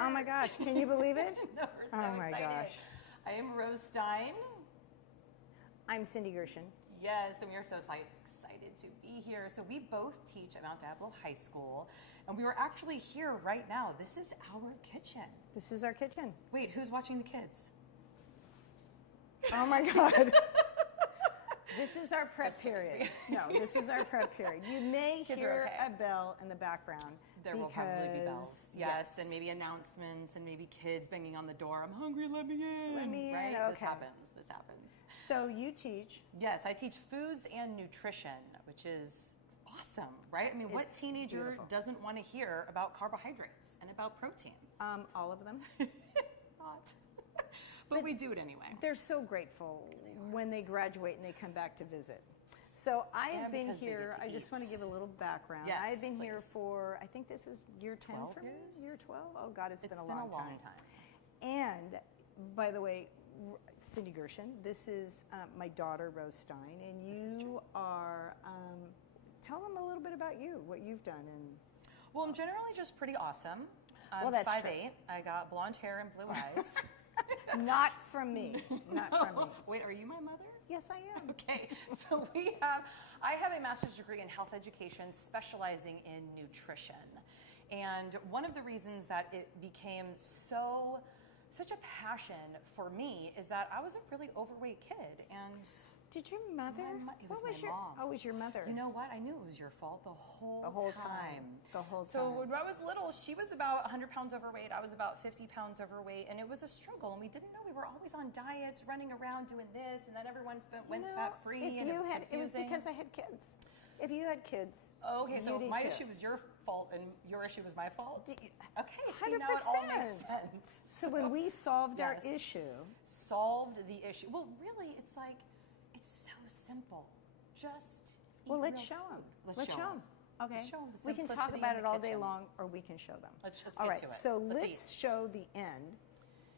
Oh my gosh, can you believe it? No, we're so Oh my excited. gosh. I am Rose Stein. I'm Cindy Gershon. Yes, and we are so excited to be here. So we both teach at Mount Diablo High School, and we are actually here right now. This is our kitchen. This is our kitchen. Wait, who's watching the kids? Oh my God. This is our prep period. No, this is our prep period. You may hear a bell in the background. There will probably be bells. Yes, and maybe announcements and maybe kids banging on the door. I'm hungry, let me in. Let me in, right? okay. This happens. So you teach? Yes, I teach foods and nutrition, which is awesome, right? I mean, what teenager doesn't want to hear about carbohydrates and about protein? All of them. Not. But we do it anyway. They're so grateful when they graduate and they come back to visit. So I have been here, I just want to give a little background. Yes, I've been here for, I think this is year 10 for me? Year 12? Oh God, it's been a long time. And by the way, Cindy Gershon, this is my daughter, Rose Stein, and you are, tell them a little bit about you, what you've done. Well, I'm generally just pretty awesome. I'm well, that's 5'8". true. I got blonde hair and blue eyes. Not from me. Not from me. Wait, are you my mother? Yes, I am. Okay, so I have a master's degree in health education specializing in nutrition. And one of the reasons that it became such a passion for me is that I was a really overweight kid. And did your mother? It was my mom. Oh, it was your mother. You know what? I knew it was your fault the whole time. The whole time. So when I was little, she was about 100 pounds overweight. I was about 50 pounds overweight. And it was a struggle. And we didn't know we were always on diets, running around doing this. And then everyone went fat-free. And it was because I had kids. If you had kids, okay, so my issue was your fault and your issue was my fault? Okay, 100%. see, now it all makes sense. So when we solved our issue. Solved the issue. Well, really, it's like, it's so simple. Just well, let's show them. Let's show them. Okay. Show them we can talk about it all day long, or we can show them. Let's all get right, to it. So let's show the end,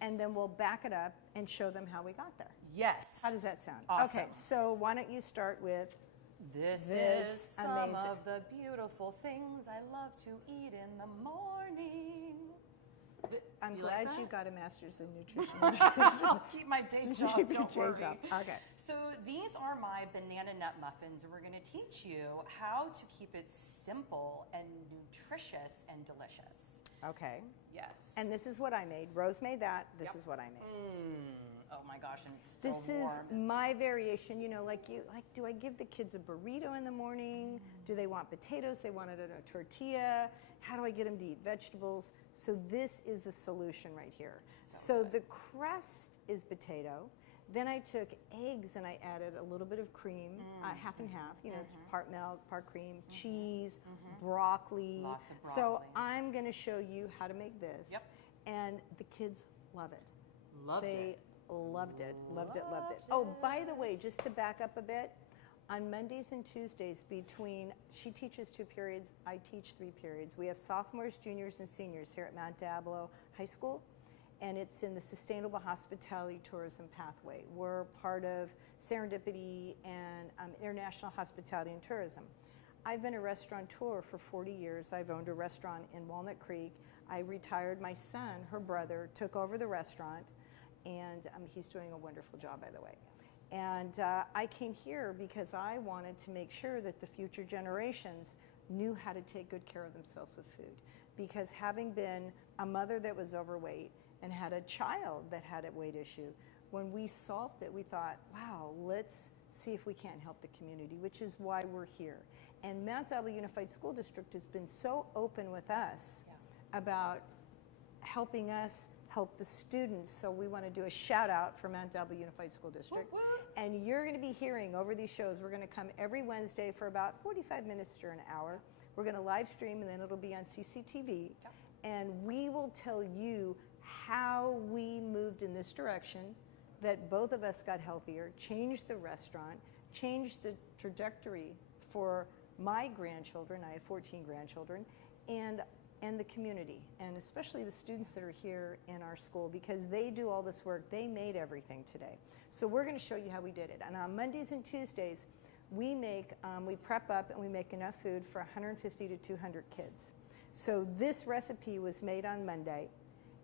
and then we'll back it up and show them how we got there. Yes. How does that sound? Awesome. Okay, so why don't you start with This is some of the beautiful things I love to eat in the morning. I'm glad you got a master's in nutrition. I'll keep my day job, don't worry. Okay. So these are my banana nut muffins, and we're going to teach you how to keep it simple and nutritious and delicious. Okay. Yes. And this is what I made. Rose made that. This is what I made. Oh my gosh, and it's still this warm. Is my variation. You know, like do I give the kids a burrito in the morning? Do they want potatoes? They want it in a tortilla. How do I get them to eat vegetables? So this is the solution right here. So the crust is potato. Then I took eggs and I added a little bit of cream, half and half, you know, part milk, part cream, cheese, broccoli. Lots of broccoli. So I'm going to show you how to make this. Yep. And the kids love it. Loved it. Loved it. Oh, by the way, just to back up a bit, on Mondays and Tuesdays she teaches 2 periods, I teach 3 periods. We have sophomores, juniors, and seniors here at Mount Diablo High School, and it's in the Sustainable Hospitality Tourism Pathway. We're part of Serendipity and International Hospitality and Tourism. I've been a restaurateur for 40 years. I've owned a restaurant in Walnut Creek. I retired. My son, her brother, took over the restaurant, and he's doing a wonderful job, by the way. And I came here because I wanted to make sure that the future generations knew how to take good care of themselves with food. Because having been a mother that was overweight and had a child that had a weight issue, when we solved it, we thought, wow, let's see if we can't help the community, which is why we're here. And Mount Diablo Unified School District has been so open with us about helping us help the students. So we want to do a shout out for Mount Diablo Unified School District. And you're going to be hearing over these shows, we're going to come every Wednesday for about 45 minutes to an hour. We're going to live stream, and then it'll be on CCTV. And we will tell you how we moved in this direction, that both of us got healthier, changed the restaurant, changed the trajectory for my grandchildren. I have 14 grandchildren, and the community, and especially the students that are here in our school, because they do all this work. They made everything today. So we're going to show you how we did it. And on Mondays and Tuesdays, we prep up and we make enough food for 150 to 200 kids. So this recipe was made on Monday,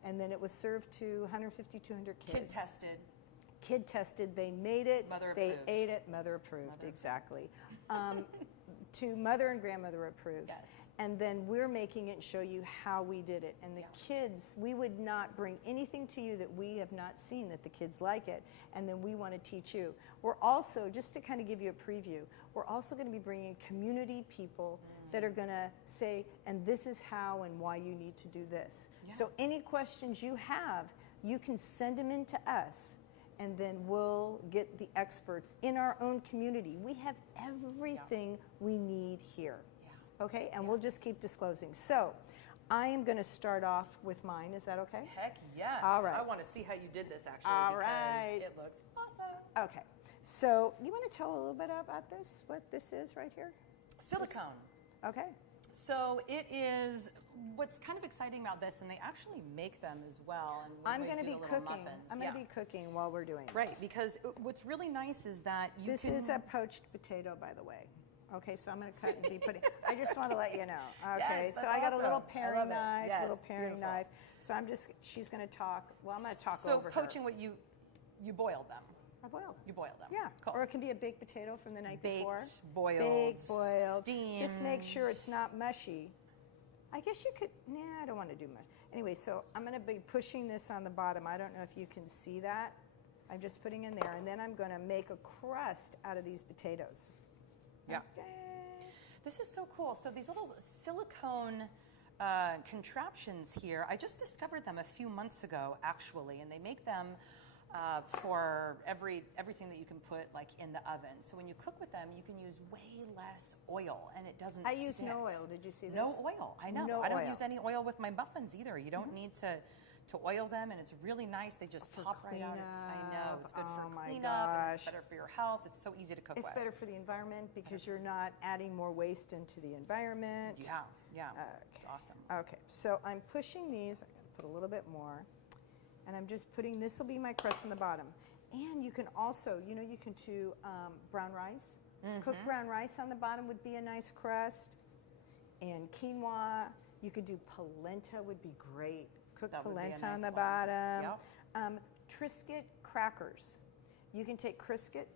And then it was served to 150, 200 kids. Kid tested. Kid tested, they made it, Mother they approved. ate it, mother approved, exactly. To mother and grandmother approved. Yes. And then we're making it and show you how we did it. And the kids, we would not bring anything to you that we have not seen that the kids like it. And then we want to teach you. We're also, just to kind of give you a preview, we're also going to be bringing community people that are going to say, and this is how and why you need to do this. Yeah. So any questions you have, you can send them in to us. And then we'll get the experts in our own community. We have everything we need here. Yeah. Okay? And we'll just keep disclosing. So I am going to start off with mine. Is that okay? Heck yes. All right. I want to see how you did this, actually. All because right. It looks awesome. Okay. So you want to tell a little bit about this, what this is right here? Silicone. Okay. So it is, what's kind of exciting about this, and they actually make them as well. And I'm going to be cooking. I'm going to be cooking while we're doing Right, this. because what's really nice is that you This can... is a poached potato, by the way. Okay, so I'm going to cut and be putting. I just want to let you know. Okay, Yes, so I got a little awesome. I paring love it. knife, Yes, little paring beautiful. knife. So she's going to talk. Well, I'm going to talk so over her. poaching, what you boiled them. I boiled. You boiled them. Yeah, Cool. or it can be a baked potato from the night before. Boiled, Baked, boiled. steamed. Just make sure it's not mushy. I guess you could, I don't want to do much. Anyway, so I'm going to be pushing this on the bottom. I don't know if you can see that. I'm just putting in there, and then I'm going to make a crust out of these potatoes. Yeah. Okay. This is so cool. So these little silicone contraptions here, I just discovered them a few months ago, actually, and they make them for everything that you can put like in the oven. So when you cook with them, you can use way less oil, and it doesn't I use stick. no oil. Did you see this? No oil. I know. No I don't oil. use any oil with my muffins either. You don't need to oil them, and it's really nice. They just For pop right out. I know. It's good Oh for my cleanup. And it's gosh. better for your health. It's so easy to cook It's with. better for the environment because you're not adding more waste into the environment. Yeah. Yeah. Okay. It's awesome. Okay, so I'm pushing these. I'm going to put a little bit more. And I'm just putting, this will be my crust in the bottom. And you can also, you can do brown rice. Cooked brown rice on the bottom would be a nice crust. And quinoa. You could do polenta would be great. Cooked That would be a polenta on nice the one. bottom. Yep. Triscuit crackers. You can take Triscuit.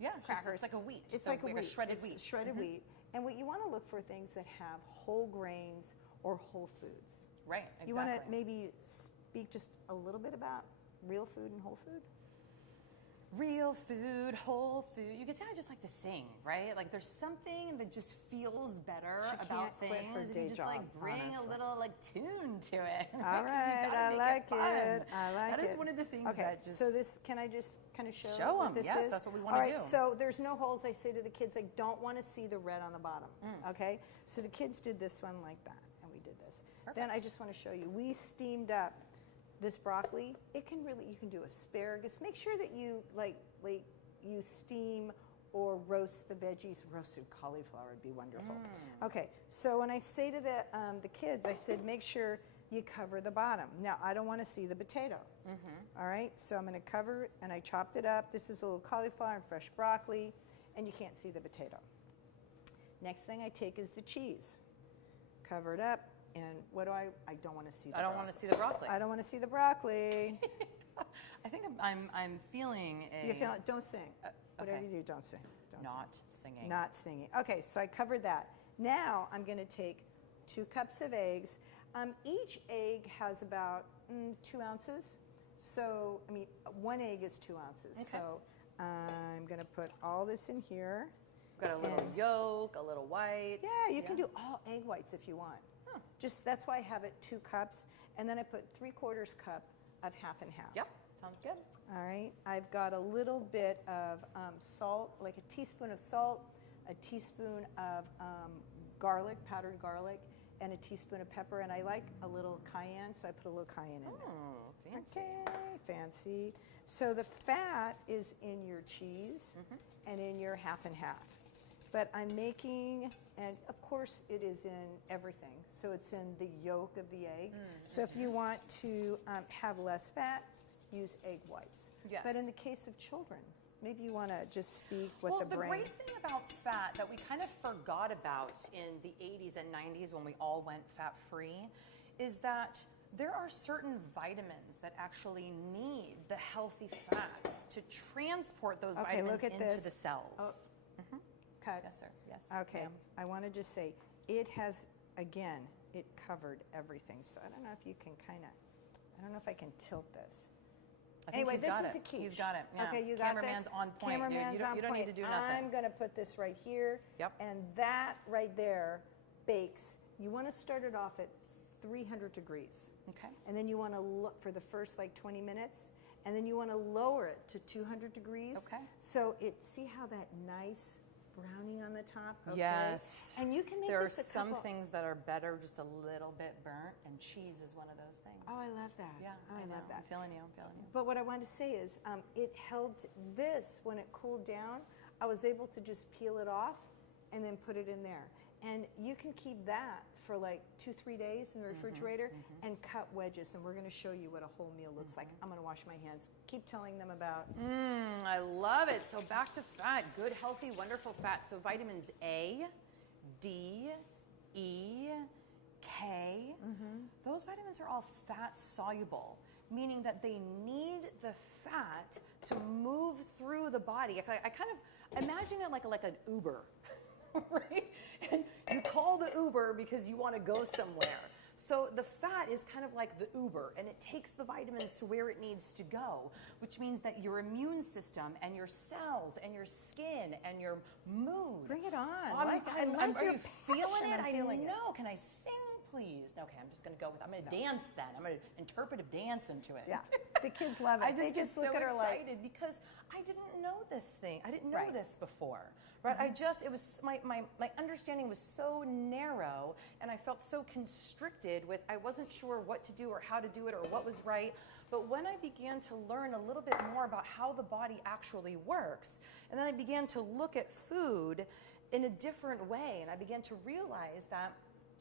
Yeah. Crackers. It's like a wheat. It's So like a wheat. shredded It's wheat. Shredded wheat. And what you want to look for things that have whole grains or whole foods. Right. Exactly. You want to maybe speak just a little bit about real food and whole food? Real food, whole food. You could say I just like to sing, right? Like there's something that just feels better She about can't quit things. her And day you just job, like bring honestly. a little like tune to it. All 'Cause you right, gotta I make like fun. it. I like it. That is one of the things Okay, that just so this, can I just kind of show Show what 'em, this yes, is? that's what we All wanna right, do. so there's no holes. I say to the kids, I don't want to see the red on the bottom, okay? So the kids did this one like that, and we did this. Then I just want to show you, we steamed up this broccoli. It can really, you can do asparagus. Make sure that you you steam or roast the veggies. Roasted cauliflower would be wonderful. Okay, so when I say to the kids, I said, make sure you cover the bottom. Now, I don't want to see the potato. All right, so I'm going to cover it, and I chopped it up. This is a little cauliflower and fresh broccoli, and you can't see the potato. Next thing I take is the cheese. Cover it up, and what do I don't want to see the I don't want to see the broccoli. I don't want to see the broccoli. I think I'm feeling a You feel it? Don't sing. Whatever okay. you do, don't sing. Don't not sing. singing. Not singing. Okay, so I covered that. Now I'm going to take 2 cups of eggs. Each egg has about 2 ounces. So, 1 egg is 2 ounces. Okay. So I'm going to put all this in here. Got a little yolk, a little white. Yeah, you can do all egg whites if you want. Just that's why I have it 2 cups. And then I put 3/4 cup of half and half. Yep, sounds good. All right, I've got a little bit of salt, like a teaspoon of salt, a teaspoon of garlic, powdered garlic, and a teaspoon of pepper. And I like a little cayenne, so I put a little cayenne in there. Oh, fancy. Okay, fancy. So the fat is in your cheese and in your half and half. But I'm making, and of course it is in everything. So it's in the yolk of the egg. So if you want to have less fat, use egg whites. Yes. But in the case of children, maybe you want to just speak what the brain. Great thing about fat that we kind of forgot about in the 80s and 90s when we all went fat-free is that there are certain vitamins that actually need the healthy fats to transport those vitamins look at into this. the cells. Oh. Cut. Yes, sir. Yes. Okay, ma'am. I want to just say, it has, again, it covered everything. So I don't know if you can I don't know if I can tilt this. I think Anyway, he's this got is it. a quiche. He's got it. Yeah. Okay, you got Cameraman's this. on point. Cameraman's you don't on need to do nothing. I'm going to put this right here. Yep. And that right there bakes. You want to start it off at 300 degrees. Okay. And then you want to look for the first like 20 minutes. And then you want to lower it to 200 degrees. Okay. So see how that nice browning on the top? Okay. Yes. And you can make There are this a some couple. things that are better just a little bit burnt, and cheese is one of those things. Oh, I love that. Yeah, I know. love that. I'm feeling you. I'm feeling you. But what I wanted to say is, it held this when it cooled down. I was able to just peel it off and then put it in there. And you can keep that for like 2-3 days in the refrigerator and cut wedges. And we're going to show you what a whole meal looks like. I'm going to wash my hands. Keep telling them about. I love it. So back to fat. Good, healthy, wonderful fat. So vitamins A, D, E, K. Those vitamins are all fat soluble, meaning that they need the fat to move through the body. I kind of imagine it like an Uber, right? And you call the Uber because you want to go somewhere. So the fat is kind of like the Uber, and it takes the vitamins to where it needs to go, which means that your immune system and your cells and your skin and your mood. Bring it on. I like are your you feeling passion. it? I'm feeling it. know. Can I sing, please? Okay, I'm just going to go with. I'm going to dance then. I'm going to interpretive dance into it. Yeah, the kids love it. I They just look get at so her like, excited because I didn't know this thing. I didn't know Right. this before. Right? It was my understanding was so narrow, and I felt so constricted with. I wasn't sure what to do or how to do it or what was right. But when I began to learn a little bit more about how the body actually works, and then I began to look at food in a different way, and I began to realize that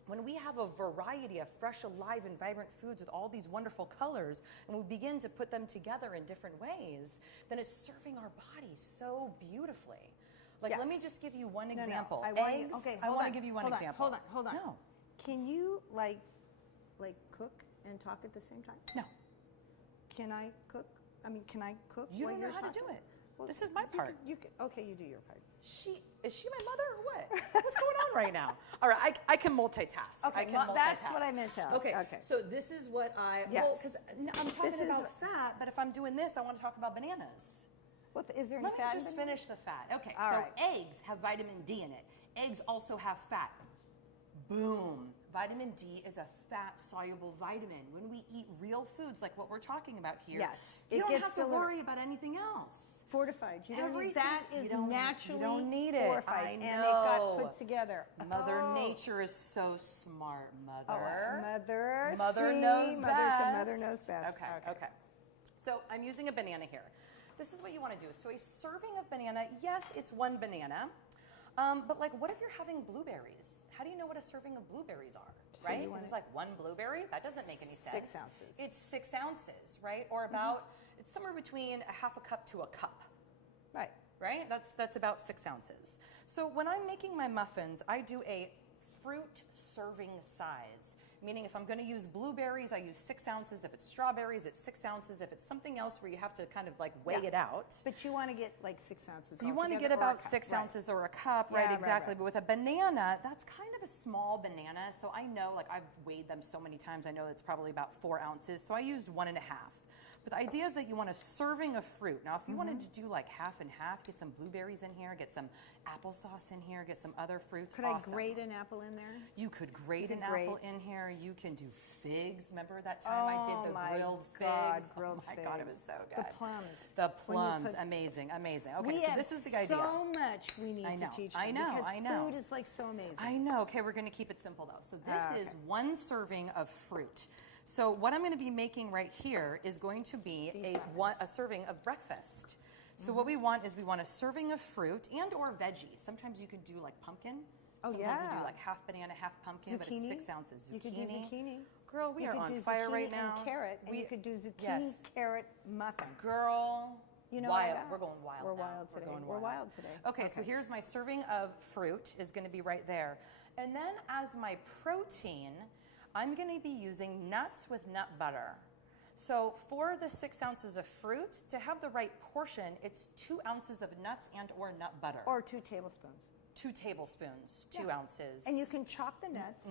when we have a variety of fresh, alive, and vibrant foods with all these wonderful colors, and we begin to put them together in different ways, then it's serving our bodies so beautifully. Like, Yes. let me just give you one no, example. I want you, Eggs. okay, I hold want on, to give you one hold on, example. Hold on. No. Can you like cook and talk at the same time? No. Can I cook? I mean, can I cook? You while don't know you're how to talking? do it. Well, This is my part. Okay, you do your part. Is she my mother or what? What's going on right now? All right, I can multitask. Okay, I can that's multitask. what I meant to ask. Okay, Okay. so this is what Yes. well, because I'm talking This is- about fat, but if I'm doing this, I want to talk about bananas. What is there any Let me fat in just banana? finish the fat. Okay, All so right. eggs have vitamin D in it. Eggs also have fat. Boom. Vitamin D is a fat-soluble vitamin. When we eat real foods like what we're talking about here, Yes, you it don't gets have to delivered. worry about anything else. Fortified. You don't need Everything- that. you Is don't- you naturally don't need it. fortified, I and it got know. put together. Mother Oh. Nature is so smart, Mother. Mother See? knows Mother best. Mother knows best. Okay. So I'm using a banana here. This is what you want to do. So a serving of banana, yes, it's one banana. But like, what if you're having blueberries? How do you know what a serving of blueberries are, So right? you Because want it's like one blueberry? That doesn't make any sense. 6 ounces. It's 6 ounces, right? Or about, it's somewhere between a half a cup to a cup. Right. Right? That's about 6 ounces. So when I'm making my muffins, I do a fruit serving size. Meaning if I'm going to use blueberries, I use 6 ounces. If it's strawberries, it's 6 ounces. If it's something else where you have to kind of like weigh Yeah. it out. But you want to get like 6 ounces. You want to altogether, get or a about cup. 6 Right. ounces or a cup, Yeah, right? right, Exactly. right. But with a banana, that's kind of a small banana. So I know, like I've weighed them so many times, I know it's probably about 4 ounces. So I used 1.5. But the idea is that you want a serving of fruit. Now, if you wanted to do like half and half, get some blueberries in here, get some applesauce in here, get some other fruits. Could awesome. I grate an apple in there? You could grate You an can grate. apple in here. You can do figs. Remember that time I did the my grilled God, figs? grilled oh my God, it was figs. so The good. plums. The When you plums, put- amazing. Okay, We so have this is the idea. so much we need I know, to teach I them know, because I know. food is like so amazing. I know. Okay, we're going to keep it simple though. So this Okay. is one serving of fruit. So what I'm going to be making right here is going to be a serving of breakfast. So what we want is we want a serving of fruit and or veggies. Sometimes you could do like pumpkin. Oh, Sometimes you yeah. do like half banana, half pumpkin, but Zucchini. it's 6 ounces. Zucchini. You could do zucchini. Girl, we you are could on do fire zucchini right now. And carrot, and you could do zucchini yes. carrot muffin. Girl, You know what I wild. got? We're going wild. We're now. wild today. Going We're wild today. Okay, so here's my serving of fruit is going to be right there. And then as my protein, I'm going to be using nuts with nut butter. So for the 6 ounces of fruit, to have the right portion, it's 2 ounces of nuts and or nut butter. Or 2 tablespoons. 2 tablespoons, 2 ounces. And you can chop the nuts.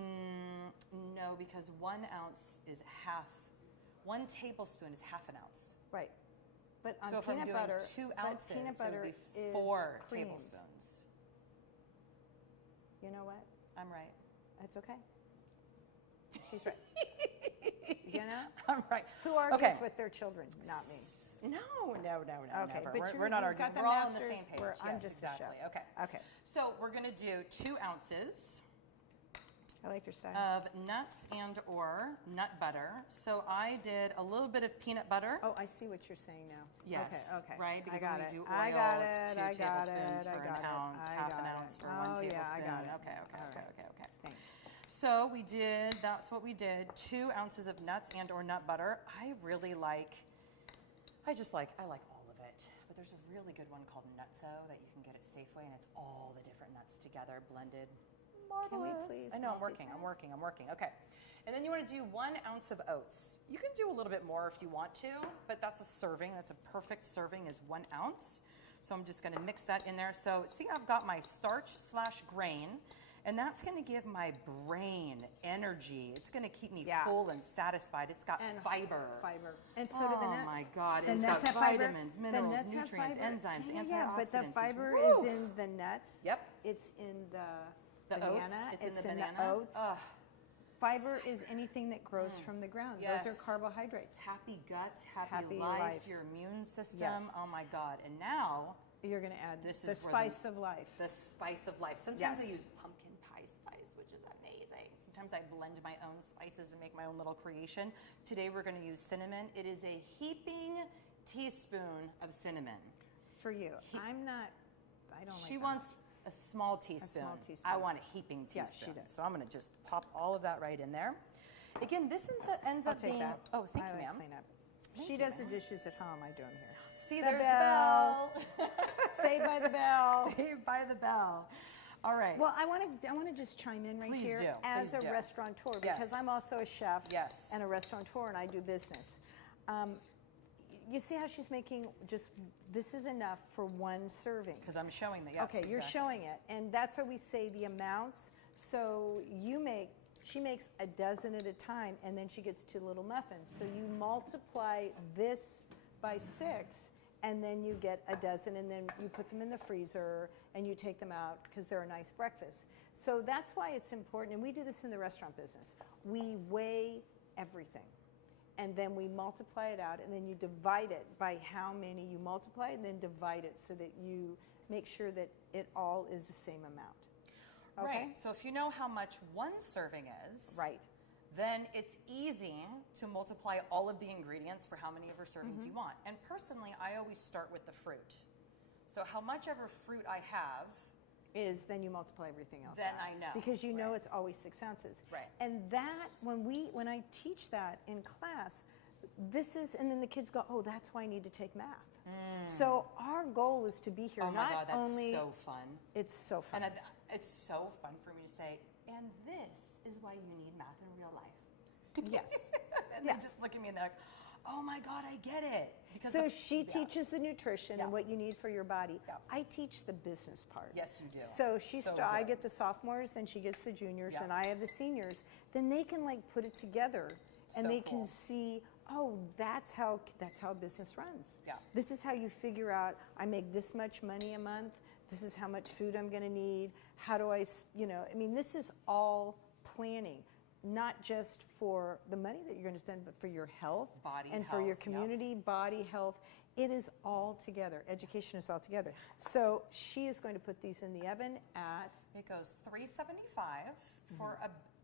No, because 1 ounce is half. 1 tablespoon is half an ounce. Right. But on So if peanut I'm doing butter, 2 ounces, peanut butter it would be is 4 creamed. tablespoons. You know what? I'm right. That's okay. She's right. You know? I'm right. Who argues with their children? Not me. No, Okay, never. but We're not you've arguing. got the We're all on the masters same page. where I'm Yes, just the exactly. chef. Okay. Okay. So we're going to do 2 ounces I like your style. of nuts and or nut butter. So I did a little bit of peanut butter. Oh, I see what you're saying now. Yes. Okay. Right? Because I got when it. we do oil, I got it. it's 2 I got tablespoons it. for I got an it. ounce, I half got an it. ounce for Oh, 1 yeah, tablespoon. I got it. Okay. All right. Thanks. So that's what we did, 2 ounces of nuts and or nut butter. I like all of it. But there's a really good one called Nutso that you can get at Safeway, and it's all the different nuts together, blended. Marvelous. Can we please I know, I'm working. Okay. And then you want to do 1 ounce of oats. You can do a little bit more if you want to, but that's a serving. That's a perfect serving is 1 ounce. So I'm just going to mix that in there. So see, I've got my starch/grain. And that's going to give my brain energy. It's going to keep me full and satisfied. It's got fiber. And so do the nuts. Oh my God. The It's nuts got have fiber. vitamins, The minerals, nuts have nutrients, fiber. enzymes, antioxidants. Yeah, but the fiber Woo! is in the nuts. Yep. It's in the The banana. oats. It's in the in banana. the oats. Ugh. Fiber is anything that grows from the ground. Those are Yes. carbohydrates. Happy gut, happy life. life, your immune system. Yes. Oh my God. And now, You're going to add This the is where spice of life. the spice of life. Sometimes I Yes. use pumpkin pie spice, which is amazing. Sometimes I blend my own spices and make my own little creation. Today we're going to use cinnamon. It is a heaping teaspoon of cinnamon. For you. I don't like She that. wants a small teaspoon. teaspoon. I want a heaping teaspoon. Yes, she does. So I'm going to just pop all of that right in there. Again, this ends I'll up take being. that. Oh, thank I you, like ma'am. cleanup. Thank She you, does the ma'am. dishes at home. I do them here. See, The there's bell. the bell. Saved by the bell. Saved by the bell. All right. Well, I want to just chime in right Please here do. as Please a do. restaurateur Yes. because I'm also a chef Yes. and a restaurateur and I do business. You see how she's making this is enough for 1 serving. Because I'm showing that. Yes, Okay, you're exactly. showing it, and that's why we say the amounts. So she makes a dozen at a time, and then she gets 2 little muffins. So you multiply this by 6, and then you get a dozen, and then you put them in the freezer, and you take them out because they're a nice breakfast. So that's why it's important, and we do this in the restaurant business. We weigh everything. And then we multiply it out, and then you divide it by how many you multiply, and then divide it so that you make sure that it all is the same amount. Okay? Right. So if you know how much 1 serving is, Right. then it's easy to multiply all of the ingredients for how many of her servings you want. And personally, I always start with the fruit. So how much ever fruit I have, Then you multiply everything else Then out. I know. Because you know Right. it's always 6 ounces. Right. And that, when I teach that in class, and then the kids go, oh, that's why I need to take math. So our goal is to be here oh my not God, that's only, so fun. it's so fun. And it's so fun for me to say, and this is why you need math in real life. Yes. And they just look at me and they're like, oh my God, I get it. Because So she teaches the nutrition and Yeah. what you need for your body. Yeah. I teach the business part. Yes, you do. So I good. get the sophomores, then she gets the juniors, Yeah. and I have the seniors. Then they can put it together, and So they cool. can see, oh, that's how business runs. Yeah. This is how you figure out. I make this much money a month. This is how much food I'm going to need. How do I, this is all planning. Not just for the money that you're going to spend, but for your health Body and for your health, yep. community, body health. It is all together. Education is all together. So she is going to put these in the oven at It goes 375 for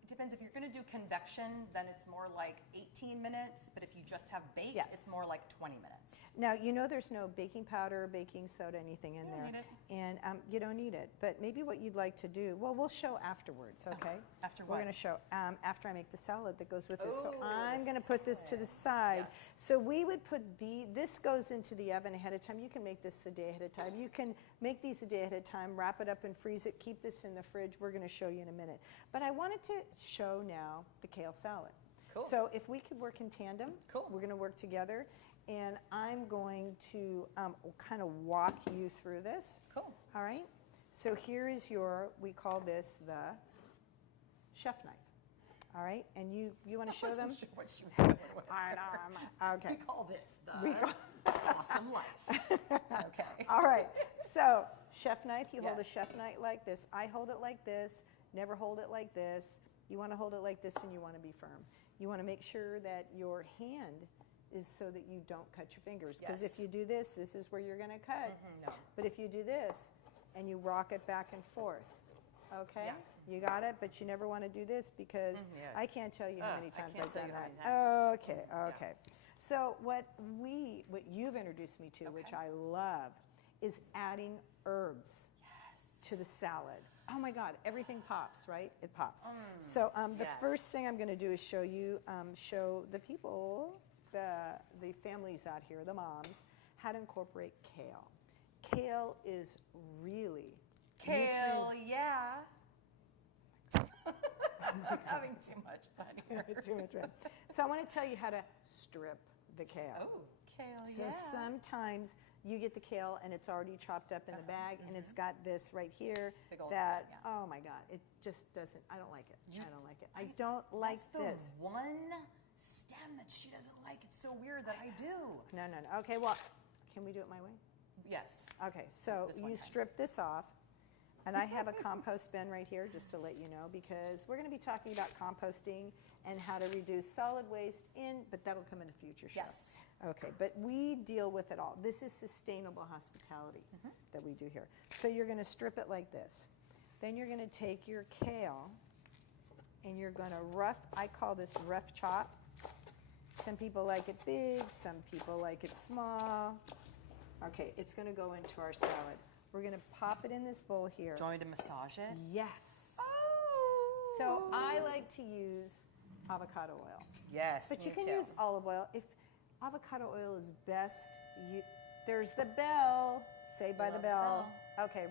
depends if you're going to do convection, then it's more like 18 minutes, but if you just have bake, Yes. it's more like 20 minutes. Now, there's no baking powder, baking soda, anything in You don't there. need it. And you don't need it. But maybe what you'd like to do, we'll show afterwards, okay? After We're what? going to show after I make the salad that goes with this. So Oh, I'm the going to put this to the side. Yes. So we would put this goes into the oven ahead of time. You can make this the day ahead of time. You can make these a day ahead of time, wrap it up and freeze it, keep this in the fridge. We're going to show you in a minute. But I wanted to show now the kale salad. Cool. So if we could work in tandem, Cool. we're going to work together, and I'm going to kind of walk you through this. Cool. All right? So here is we call this the chef knife. All right? And you want to show them? Sure what she was going with. I know. Okay. We call this the awesome life. Okay. All right. So chef knife, you hold a Yes. chef knife like this. I hold it like this. Never hold it like this. You want to hold it like this, and you want to be firm. You want to make sure that your hand is so that you don't cut your fingers. Because Yes. if you do this, this is where you're going to cut. No. But if you do this, and you rock it back and forth, okay? Yeah. You got it, but you never want to do this because Yeah. I can't tell you how many I times can't I've tell done you how that. many times. Okay. So what you've introduced me to, which I love, is adding herbs to the salad. Oh my God, everything pops, right? It pops. So the Yes. first thing I'm going to do is show you, show the people, the families out here, the moms, how to incorporate kale. Kale is really Kale, yeah. I'm having too much fun here. too much red. So I want to tell you how to strip the kale. Oh, kale, So yeah. sometimes you get the kale and it's already chopped up in the bag, and it's got this right here Big old that, stem, yeah. oh my God, it just doesn't, I don't like it. I don't like it. I don't like That's the this. one stem that she doesn't like. It's so weird that I do. No. Okay, well, can we do it my way? Yes. Okay, so This one you time. strip this off, and I have a compost bin right here just to let you know, because we're going to be talking about composting and how to reduce solid waste but that'll come in a future show. Yes. Okay, but we deal with it all. This is sustainable hospitality that we do here. So you're going to strip it like this. Then you're going to take your kale and you're going to I call this rough chop. Some people like it big, some people like it small. Okay, it's going to go into our salad. We're going to pop it in this bowl here. Do you want me to massage it? Yes. Oh. So I like to use avocado oil. Yes, But you me can too. use olive oil. If avocado oil is best, there's the bell. Say by the Love the bell. Okay,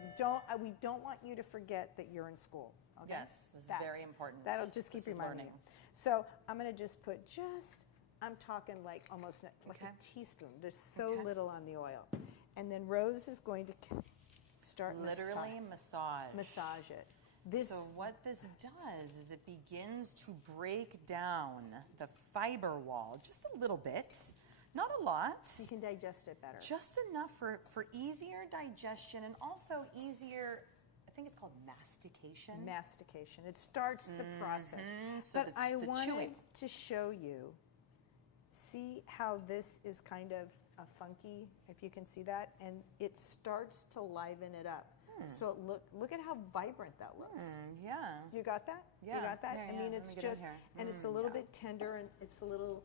we don't want you to forget that you're in school. Okay? Yes, this is very important. That'll just keep This is reminding learning. you. So I'm going to just put I'm talking like almost like Okay. a teaspoon. There's so Okay. little on the oil. And then Rose is going to start Literally massage it. So what this does is it begins to break down the fiber wall just a little bit, not a lot, You can digest it better. just enough for easier digestion and also easier, I think it's called mastication. Mastication. It starts the process. So But I the wanted chewing. to show you, see how this is kind of a funky, if you can see that, and it starts to liven it up. So look at how vibrant that looks. Yeah. You got that? Yeah. You got that? Yeah, I yeah. mean, Let it's me get in just, here. and it's a little Yeah. bit tender, and it's a little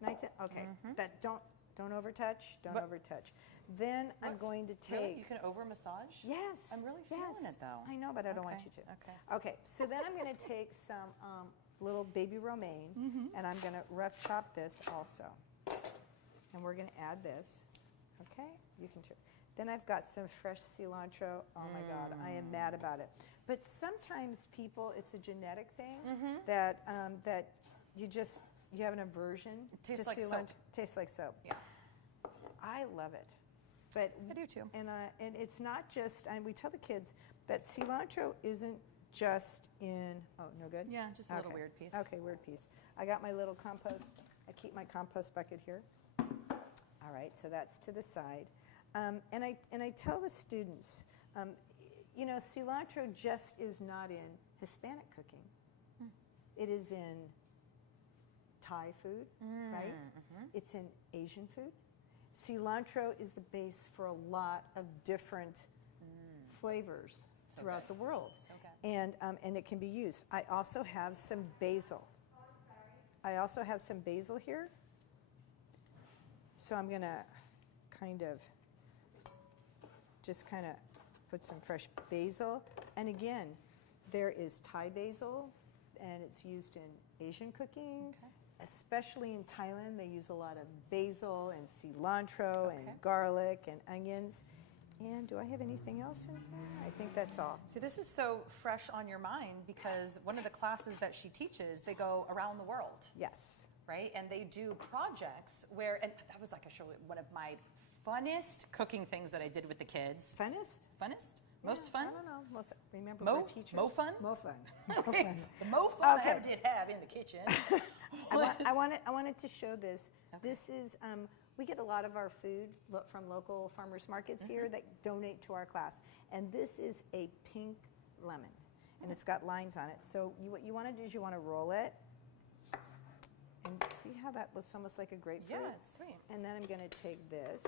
nice. Okay, that don't overtouch. Don't But- overtouch. Then I'm going to Really? take. You can over massage? Yes. I'm really yes. feeling it though. I know, but I don't want Okay, you to. okay. Okay. So then I'm going to take some little baby romaine, and I'm going to rough chop this also. And we're going to add this. Okay. You can too. Then I've got some fresh cilantro. Oh my God, I am mad about it. But sometimes people, it's a genetic thing that that you have an aversion tastes to like cilantro. soap. Tastes like soap. Yeah. I love it. But I do too. And it's not just, and we tell the kids that cilantro isn't just in, oh, no good? Yeah, just a little Okay. weird piece. Okay, weird piece. I got my little compost. I keep my compost bucket here. All right, so that's to the side. And I tell the students, cilantro just is not in Hispanic cooking. It is in Thai food, right? It's in Asian food. Cilantro is the base for a lot of different flavors throughout the world. So good. And it can be used. I also have some basil. I also have some basil here. So I'm going to kind of put some fresh basil. And again, there is Thai basil, and it's used in Asian cooking. Especially in Thailand, they use a lot of basil and cilantro and garlic and onions. And do I have anything else in here? I think that's all. See, this is so fresh on your mind because one of the classes that she teaches, they go around the world. Yes. Right? And they do projects where, and that was like one of my funnest cooking things that I did with the kids. Funnest? Funnest? Most fun? I don't know. Most, remember, we're teachers. Mo fun? Mo fun. Okay. The mo fun Okay. I ever did have in the kitchen. I wanted to show this. Okay. This is, we get a lot of our food from local farmers markets here that donate to our class. And this is a pink lemon. And it's got lines on it. So what you want to do is you want to roll it. And see how that looks almost like a grapefruit? Yeah, it's sweet. And then I'm going to take this.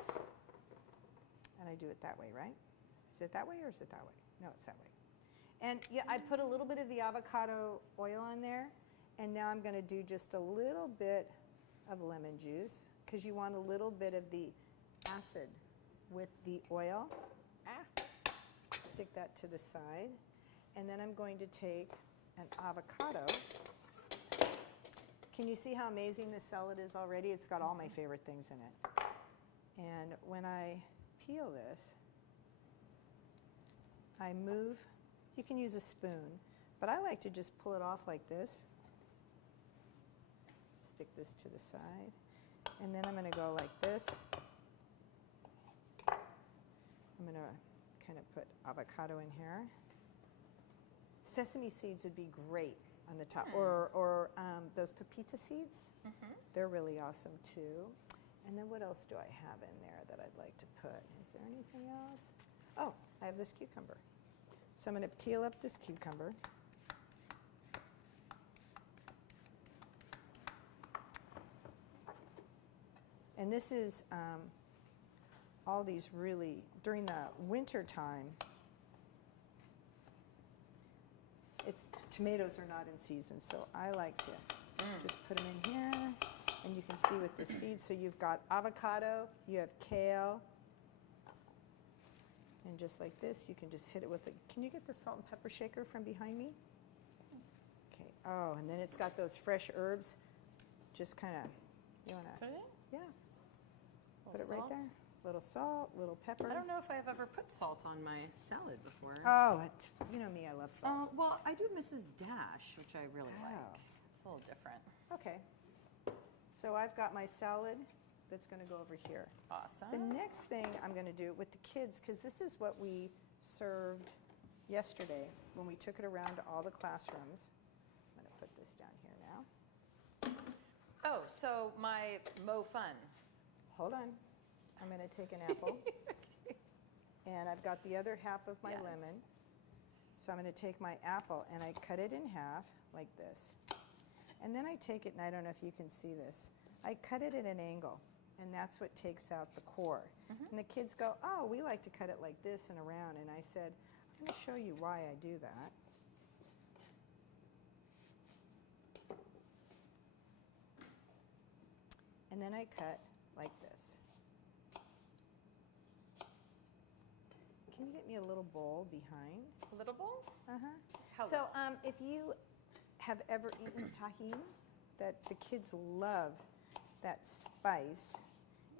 And I do it that way, right? Is it that way or is it that way? No, it's that way. And yeah, I put a little bit of the avocado oil on there. And now I'm going to do just a little bit of lemon juice because you want a little bit of the acid with the oil. Stick that to the side. And then I'm going to take an avocado. Can you see how amazing this salad is already? It's got all my favorite things in it. And when I peel this, I move. You can use a spoon, but I like to just pull it off like this. Stick this to the side. And then I'm going to go like this. I'm going to kind of put avocado in here. Sesame seeds would be great on the top, or those pepita seeds. They're really awesome too. And then what else do I have in there that I'd like to put? Is there anything else? Oh, I have this cucumber. So I'm going to peel up this cucumber. And this is all these really, during the winter time, tomatoes are not in season, so I like to just put them in here, and you can see with the seeds. So you've got avocado, you have kale, and just like this, you can just hit it with can you get the salt and pepper shaker from behind me? Okay, oh, and then it's got those fresh herbs. Just kind of, you want to put it in? Yeah. Put it right there. Little salt, little pepper. I don't know if I've ever put salt on my salad before. Oh, you know me, I love salt. Well, I do Mrs. Dash, which I really like. It's a little different. Okay. So I've got my salad that's going to go over here. Awesome. The next thing I'm going to do with the kids, because this is what we served yesterday when we took it around to all the classrooms. I'm going to put this down here now. Oh, so my Mo Fun. Hold on. I'm going to take an apple. Okay. And I've got the other half of my lemon. So I'm going to take my apple and I cut it in half like this. And then I take it, and I don't know if you can see this, I cut it at an angle, and that's what takes out the core. And the kids go, oh, we like to cut it like this and around. And I said, I'm going to show you why I do that. And then I cut like this. Can you get me a little bowl behind? A little bowl? Uh-huh. So if you have ever eaten tahini, that the kids love that spice,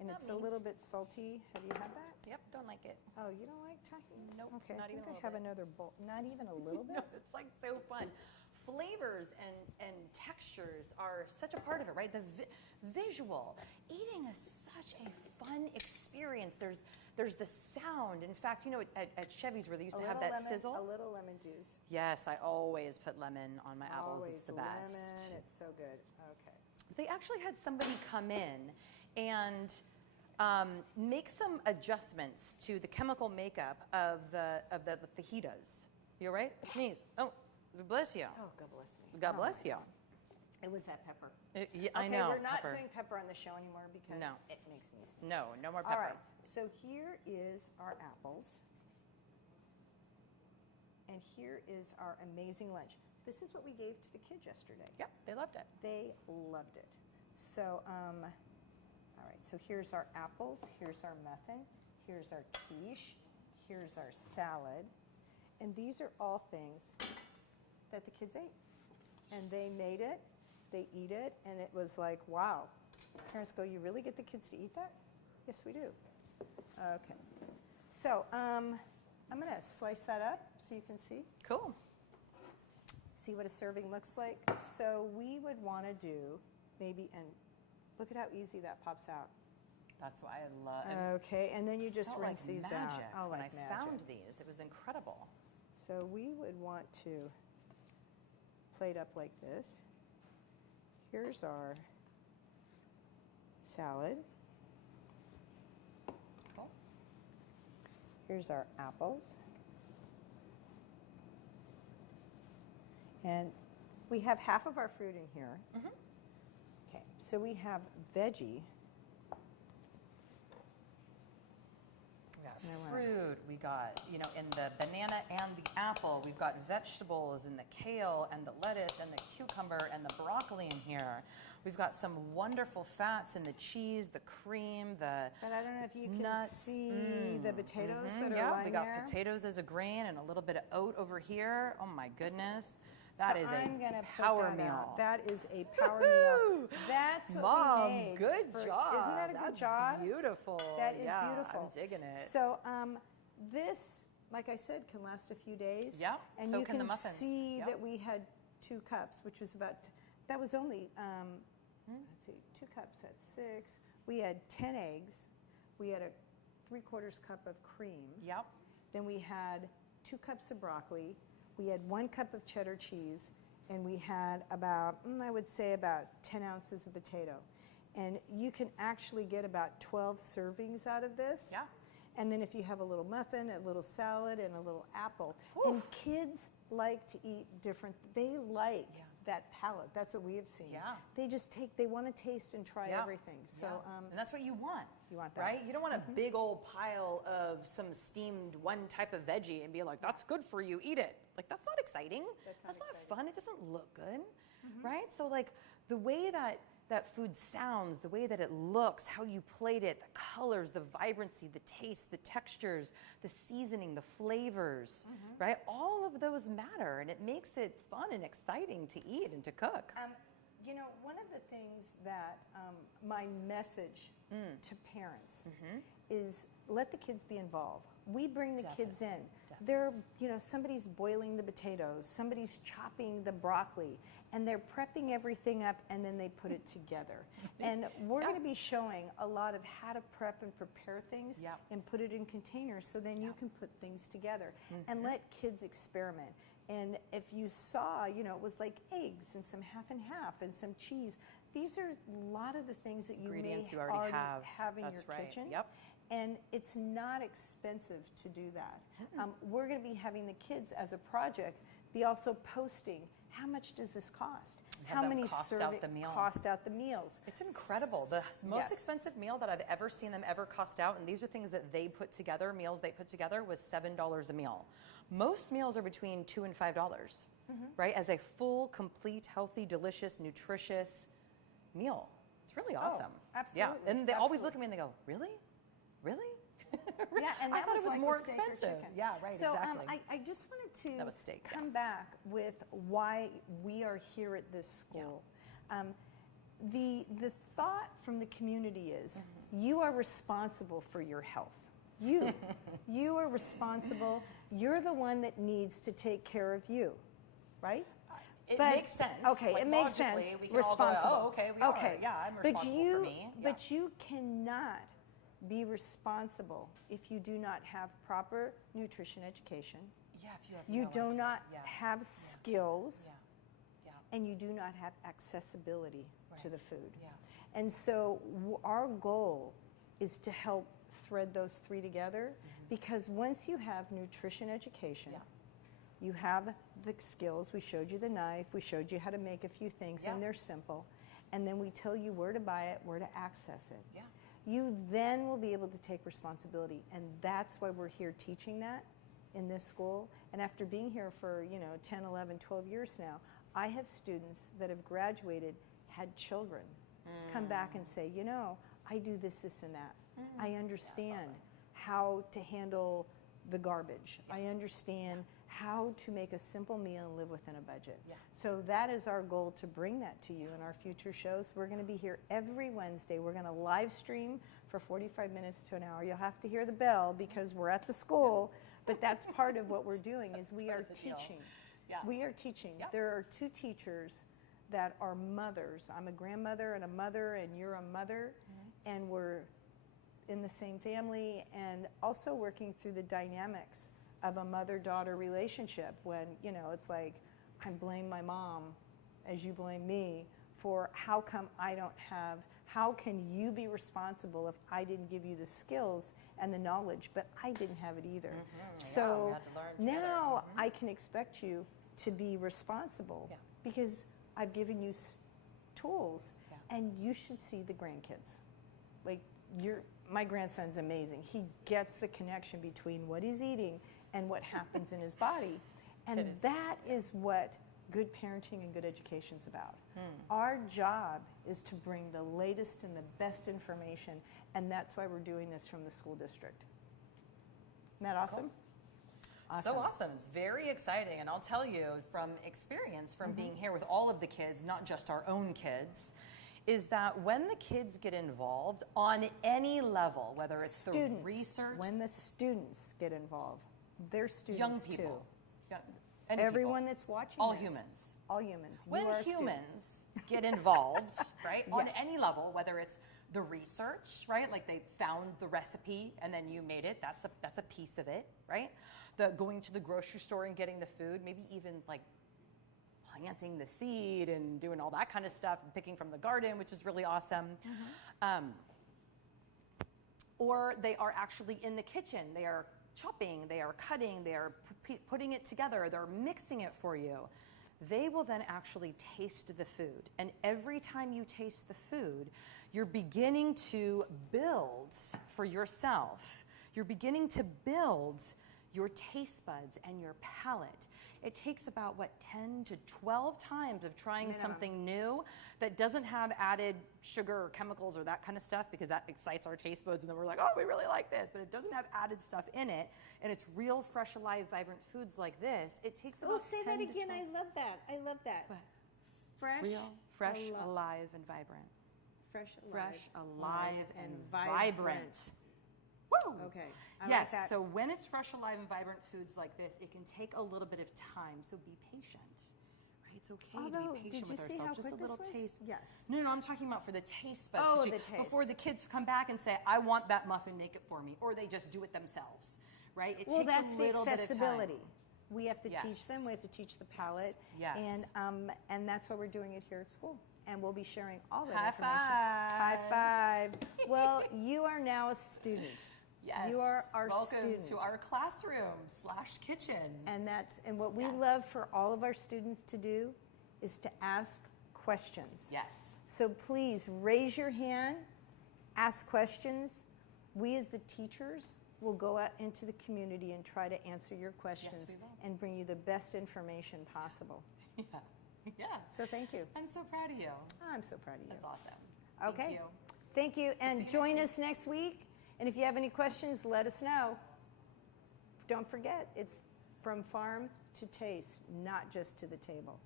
and it's a little bit salty. Have you had that? Yep, don't like it. Oh, you don't like tahini? Nope, Okay, not I think even a I little have bit. another bowl. Not even a little bit? No, it's like so fun. Flavors and textures are such a part of it, right? The visual. Eating is such a fun experience. There's the sound. In fact, you know, at Chevy's where they used to have that sizzle. A little lemon juice. Yes, I always put lemon on my apples. Always It's the best. lemon. It's so good. Okay. They actually had somebody come in and make some adjustments to the chemical makeup of the fajitas. You all right? Sneeze. Oh, bless you. Oh, God bless me. God bless you. It was that pepper. I know. We're not pepper. doing pepper on the show anymore because it makes me sneeze. No more pepper. All right, so here is our apples. And here is our amazing lunch. This is what we gave to the kids yesterday. Yep, they loved it. They loved it. So, all right, so here's our apples, here's our muffin, here's our quiche, here's our salad. And these are all things that the kids ate. And they made it, they eat it, and it was like, wow. Parents go, you really get the kids to eat that? Yes, we do. Okay. So I'm going to slice that up so you can see. Cool. See what a serving looks like. So we would want to do maybe, and look at how easy that pops out. That's why I love. Okay, and then you just felt rinse like these magic out. Oh, when like I magic. found these, it was incredible. So we would want to plate up like this. Here's our salad. Cool. Here's our apples. And we have half of our fruit in here. Mm-hmm. Okay, so we have veggie. We got fruit, we got, in the banana and the apple, we've got vegetables and the kale and the lettuce and the cucumber and the broccoli in here. We've got some wonderful fats in the cheese, the cream, the But I don't know if you can nuts. see the potatoes that are Yeah, lying we got there. potatoes as a grain and a little bit of oat over here. Oh my goodness. That is I'm gonna a power put that meal. out. That is a power meal. That's what Mom, we made. good job. Isn't that a good job? Beautiful. That is yeah, beautiful. I'm digging it. So this, like I said, can last a few days. Yeah, And so you can the can muffins. see Yep. that we had 2 cups, which was about, that was only, let's see, 2 cups, that's 6. We had 10 eggs. We had a 3/4 cup of cream. Yep. Then we had 2 cups of broccoli. We had 1 cup of cheddar cheese. And we had about, I would say about 10 ounces of potato. And you can actually get about 12 servings out of this. Yeah. And then if you have a little muffin, a little salad, and a little apple. Oof. And kids like to eat different, they like Yeah. that palate. That's what we have seen. Yeah. They just they want to taste and try Yeah. everything. So, Yeah. And that's what you want. You want that. Right? You don't want a big old pile of some steamed one type of veggie and be like, that's good for you, eat it. Like, that's not exciting. That's not exciting. fun. It doesn't look good. Right? So, like, the way that food sounds, the way that it looks, how you plate it, the colors, the vibrancy, the taste, the textures, the seasoning, the flavors, right? All of those matter, and it makes it fun and exciting to eat and to cook. One of the things that my message to parents is let the kids be involved. We bring the kids in. They're, somebody's boiling the potatoes, somebody's chopping the broccoli, and they're prepping everything up, and then they put it together. And we're going to be showing a lot of how to prep and prepare things Yep. and put it in containers so then you can put things together and let kids experiment. And if you saw, it was like eggs and some half and half and some cheese. These are a lot of the things that you Ingredients may you already have in That's your right. kitchen. Yep. And it's not expensive to do that. We're going to be having the kids as a project be also posting how much does this cost? Have How them many cost out the meal. cost out the meals? It's incredible. The most Yes. expensive meal that I've ever seen them ever cost out, and these are things that they put together, meals they put together, was $7 a meal. Most meals are between $2 and $5, right? As a full, complete, healthy, delicious, nutritious meal. It's really awesome. absolutely, Yeah, and they always absolutely. look at me and they go, "Really? Really?" Yeah, and I that thought it was like more with steak or expensive. chicken. Yeah, right, so, exactly. I just wanted to That was steak, come back with why we are here at this school. The thought from the community is you are responsible for your health. You are responsible. You're the one that needs to take care of you, right? It But- makes sense. Okay, Like, it makes sense. logically, we can all go, Responsible. "Oh, okay, we are. Yeah, I'm But responsible you, for me." Yeah. But you cannot be responsible if you do not have proper nutrition education. Yeah, if you have You no do idea. not Yeah. have skills, Yeah. and you do not have accessibility to Right. the food. Yeah. And so our goal is to help thread those 3 together, because once you have nutrition education, Yeah. you have the skills. We showed you the knife. We showed you how to make a few things, Yeah. and they're simple. And then we tell you where to buy it, where to access it. Yeah. You then will be able to take responsibility, and that's why we're here teaching that in this school. And after being here for 10, 11, 12 years now, I have students that have graduated, had children, come back and say, I do this, this, and that. I understand how to handle the garbage. I understand how to make a simple meal and live within a budget. Yeah. So that is our goal, to bring that to you in our future shows. We're going to be here every Wednesday. We're going to live stream for 45 minutes to an hour. You'll have to hear the bell because we're at the school, but that's part of what we're doing is we are teaching. Yeah. We are teaching. Yep. There are 2 teachers that are mothers. I'm a grandmother and a mother, and you're a mother, and we're in the same family, and also working through the dynamics of a mother-daughter relationship when, you know, it's like, I blame my mom as you blame me for how come I don't have, how can you be responsible if I didn't give you the skills and the knowledge, but I didn't have it either. So we had to learn together. now I can expect you to be responsible because I've given you tools, and you should see the grandkids. Like, my grandson's amazing. He gets the connection between what he's eating and what happens in his body. And that is what good parenting and good education's about. Our job is to bring the latest and the best information, and that's why we're doing this from the school district. Isn't that awesome? Cool. So awesome. It's very exciting. And I'll tell you from experience, from being here with all of the kids, not just our own kids, is that when the kids get involved on any level, whether it's the research. When the students get involved, they're students young people. too. Any Everyone people. that's watching all this. humans. All humans. When you are humans get involved, right, on Yes. any level, whether it's the research, right, like they found the recipe and then you made it, that's a piece of it, right? The going to the grocery store and getting the food, maybe even like planting the seed and doing all that kind of stuff, and picking from the garden, which is really awesome. Or they are actually in the kitchen. They are chopping, they are cutting, they are putting it together, they're mixing it for you. They will then actually taste the food. And every time you taste the food, you're beginning to build for yourself. You're beginning to build your taste buds and your palate. It takes about, 10 to 12 times of trying something new that doesn't have added sugar or chemicals or that kind of stuff, because that excites our taste buds and then we're like, oh, we really like this, but it doesn't have added stuff in it, and it's real, fresh, alive, vibrant foods like this. It takes about 10 say that to again. 12 I love that. I love that. What? Fresh, Real, fresh, alive, and vibrant. fresh, Alive, and vibrant. Woo! Okay. I Yes, like that. so when it's fresh, alive, and vibrant foods like this, it can take a little bit of time, so be patient. Right? It's okay Although, to be patient did you with see how ourselves. Just quick a little this was? taste. Yes. No, I'm talking about for the taste buds. Oh, to the change. taste. Before the kids come back and say, I want that muffin, make it for me. Or they just do it themselves. Right? It takes That's a the little bit of accessibility. time. We have to teach Yes. them. We have to teach the palate. Yes. And that's why we're doing it here at school. And we'll be sharing all that High information. High five. five. Well, you are now a student. Yes. You are our Welcome students. to our classroom/kitchen. And what we love for all of our students to do is to ask questions. Yes. So please raise your hand, ask questions. We as the teachers will go out into the community and try to answer your questions we will. and bring you the best information possible. Yeah. Yeah. So thank you. I'm so proud of you. I'm so proud of you. That's awesome. Okay. Thank you. Thank you. And see you join next us next week. And if you have any questions, let us know. Don't forget, it's from farm to taste, not just to the table.